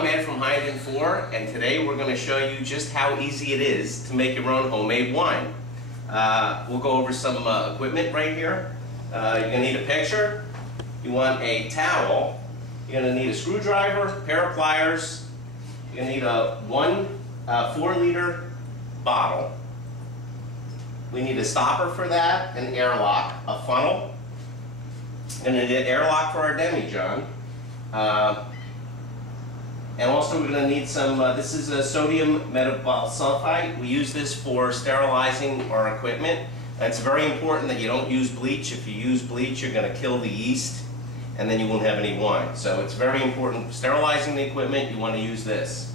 I'm Ed from Hind and Fore, and today we're going to show you just how easy it is to make your own homemade wine. We'll go over some equipment right here. You're going to need a pitcher, you want a towel, you're going to need a screwdriver, a pair of pliers, you're going to need a 4-liter bottle. We need a stopper for that, an airlock, a funnel, and an airlock for our demijohn. And also we're going to need some, this is a sodium metabolsulfite. We use this for sterilizing our equipment. It's very important that you don't use bleach. If you use bleach, you're going to kill the yeast, and then you won't have any wine. So it's very important. Sterilizing the equipment, you want to use this.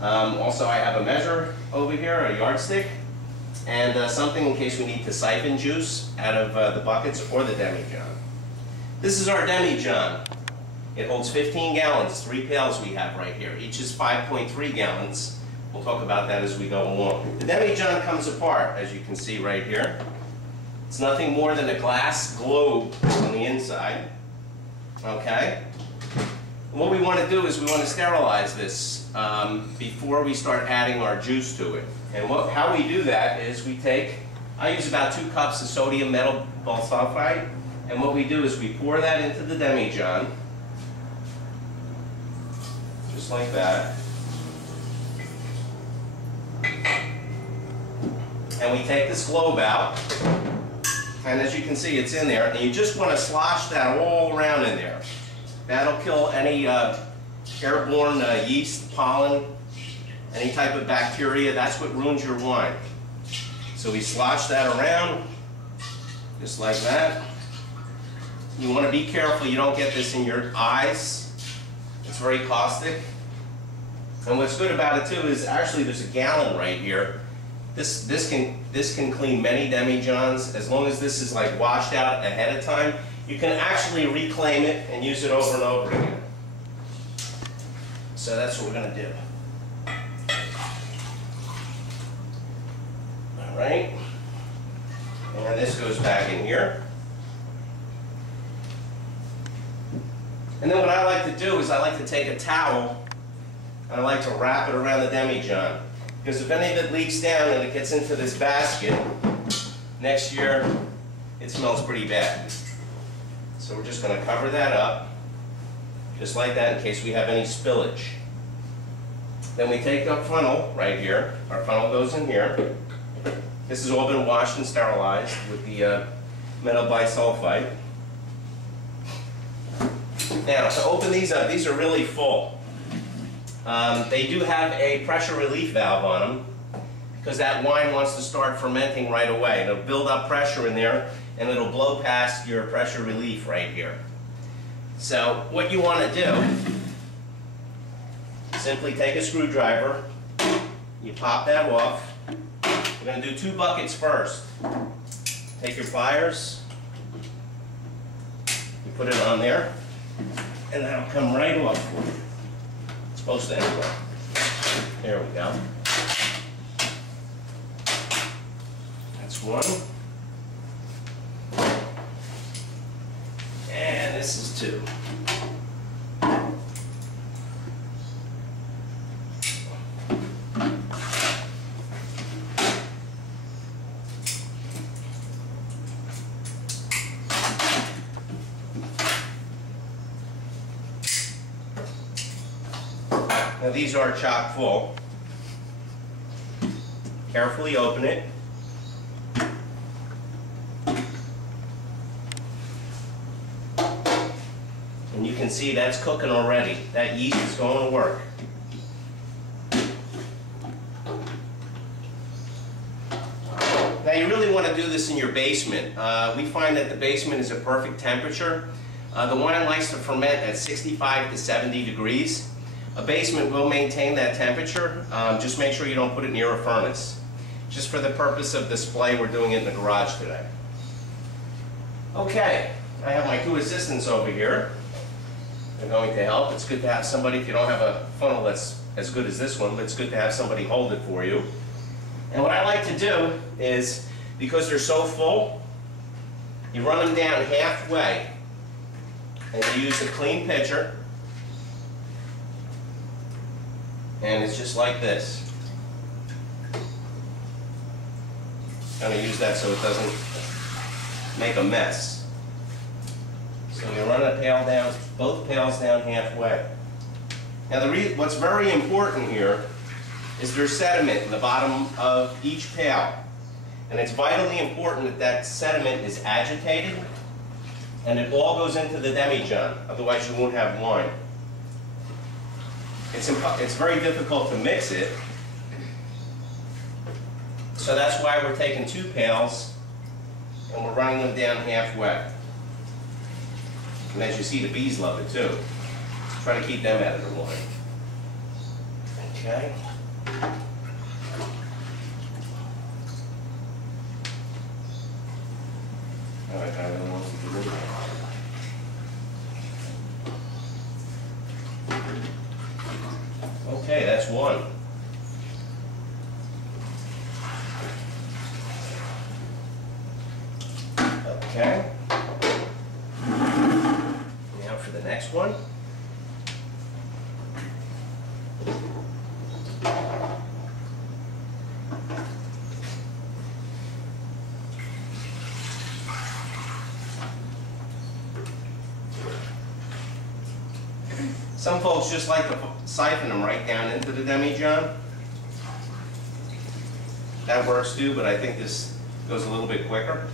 Also, I have a measure over here, a yardstick, and something in case we need to siphon juice out of the buckets or the demijohn. This is our demijohn. It holds 15 gallons, 3 pails we have right here. Each is 5.3 gallons. We'll talk about that as we go along. The demijohn comes apart, as you can see right here. It's nothing more than a glass globe on the inside. Okay? And what we want to do is we want to sterilize this before we start adding our juice to it. And how we do that is we take, I use about 2 cups of sodium metabolsulfite, and what we do is we pour that into the demijohn, just like that. And we take this globe out, and as you can see, it's in there, and you just want to slosh that all around in there. That'll kill any airborne yeast, pollen, any type of bacteria. That's what ruins your wine. So we slosh that around, just like that. You want to be careful you don't get this in your eyes. It's very caustic. And what's good about it too is actually there's a gallon right here. This can clean many demijohns. As long as this is like washed out ahead of time, you can actually reclaim it and use it over and over again. So that's what we're going to do. All right. And this goes back in here. And then what I like to do is I like to take a towel and I like to wrap it around the demijohn. Because if any of it leaks down and it gets into this basket, next year it smells pretty bad. So we're just going to cover that up, just like that, in case we have any spillage. Then we take a funnel right here. Our funnel goes in here. This has all been washed and sterilized with the metal bisulfite. Now, to open these up, these are really full. They do have a pressure relief valve on them because that wine wants to start fermenting right away. It'll build up pressure in there and it'll blow past your pressure relief right here. So what you want to do, simply take a screwdriver, you pop that off. We're going to do 2 buckets first. Take your pliers, you put it on there, and that'll come right off for you. It's supposed to anyway. There we go. That's one. And this is 2. Now these are chock full. Carefully open it. And you can see that's cooking already. That yeast is going to work. Now you really want to do this in your basement. We find that the basement is a perfect temperature. The wine likes to ferment at 65 to 70 degrees. A basement will maintain that temperature. Just make sure you don't put it near a furnace. Just for the purpose of display, we're doing it in the garage today. Okay, I have my 2 assistants over here. They're going to help. It's good to have somebody, if you don't have a funnel that's as good as this one, but it's good to have somebody hold it for you. And what I like to do is, because they're so full, you run them down halfway, and you use a clean pitcher, And it's just like this. I'm going to use that so it doesn't make a mess. So we run a pail down, both pails down halfway. Now what's very important here is there's sediment in the bottom of each pail. And it's vitally important that that sediment is agitated and it all goes into the demijohn, otherwise you won't have wine. It's very difficult to mix it, so that's why we're taking 2 pails and we're running them down halfway. And as you see, the bees love it too. Try to keep them out of the wine. Okay. All right, I really want to do it. Okay, that's 1. Okay. Now for the next one. Some folks just like to siphon them right down into the demijohn. That works too, but I think this goes a little bit quicker.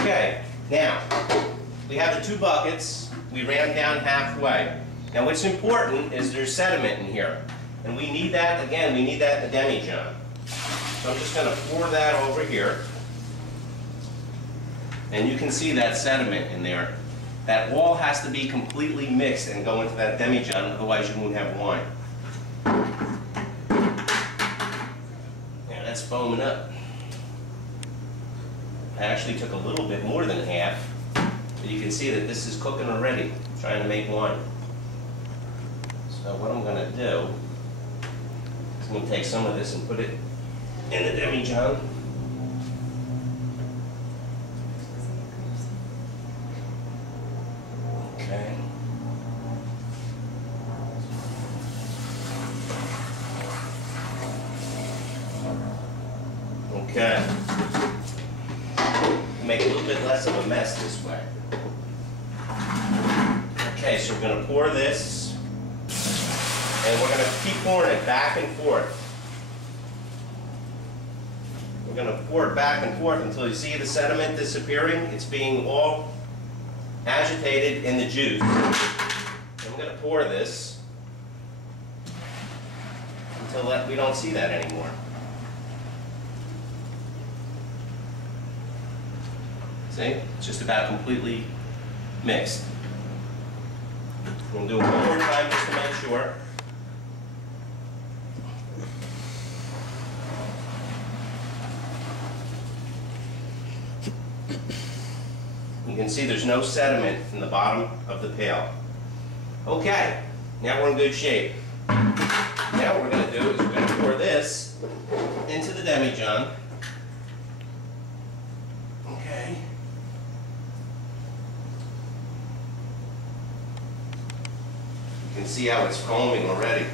Okay, now, we have the 2 buckets. We ran down halfway. Now what's important is there's sediment in here. And we need that, again, we need that in the demijohn. So I'm just going to pour that over here. And you can see that sediment in there. That all has to be completely mixed and go into that demijohn, otherwise you won't have wine. Now that's foaming up. I actually took a little bit more than half, but you can see that this is cooking already, trying to make wine. So what I'm going to do is I'm going to take some of this and put it in the demijohn. Okay. Okay. Make a little bit less of a mess this way. Okay, so we're going to pour this, and we're going to keep pouring it back and forth. We're going to pour it back and forth until you see the sediment disappearing. It's being all agitated in the juice. And we're going to pour this until we don't see that anymore. See? It's just about completely mixed. We'll do it one more time just to make sure. You can see there's no sediment in the bottom of the pail. Okay, now we're in good shape. Now what we're going to do is we're going to pour this into the demijohn. Okay. You can see how it's foaming already.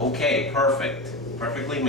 Okay, perfect. Perfectly matched.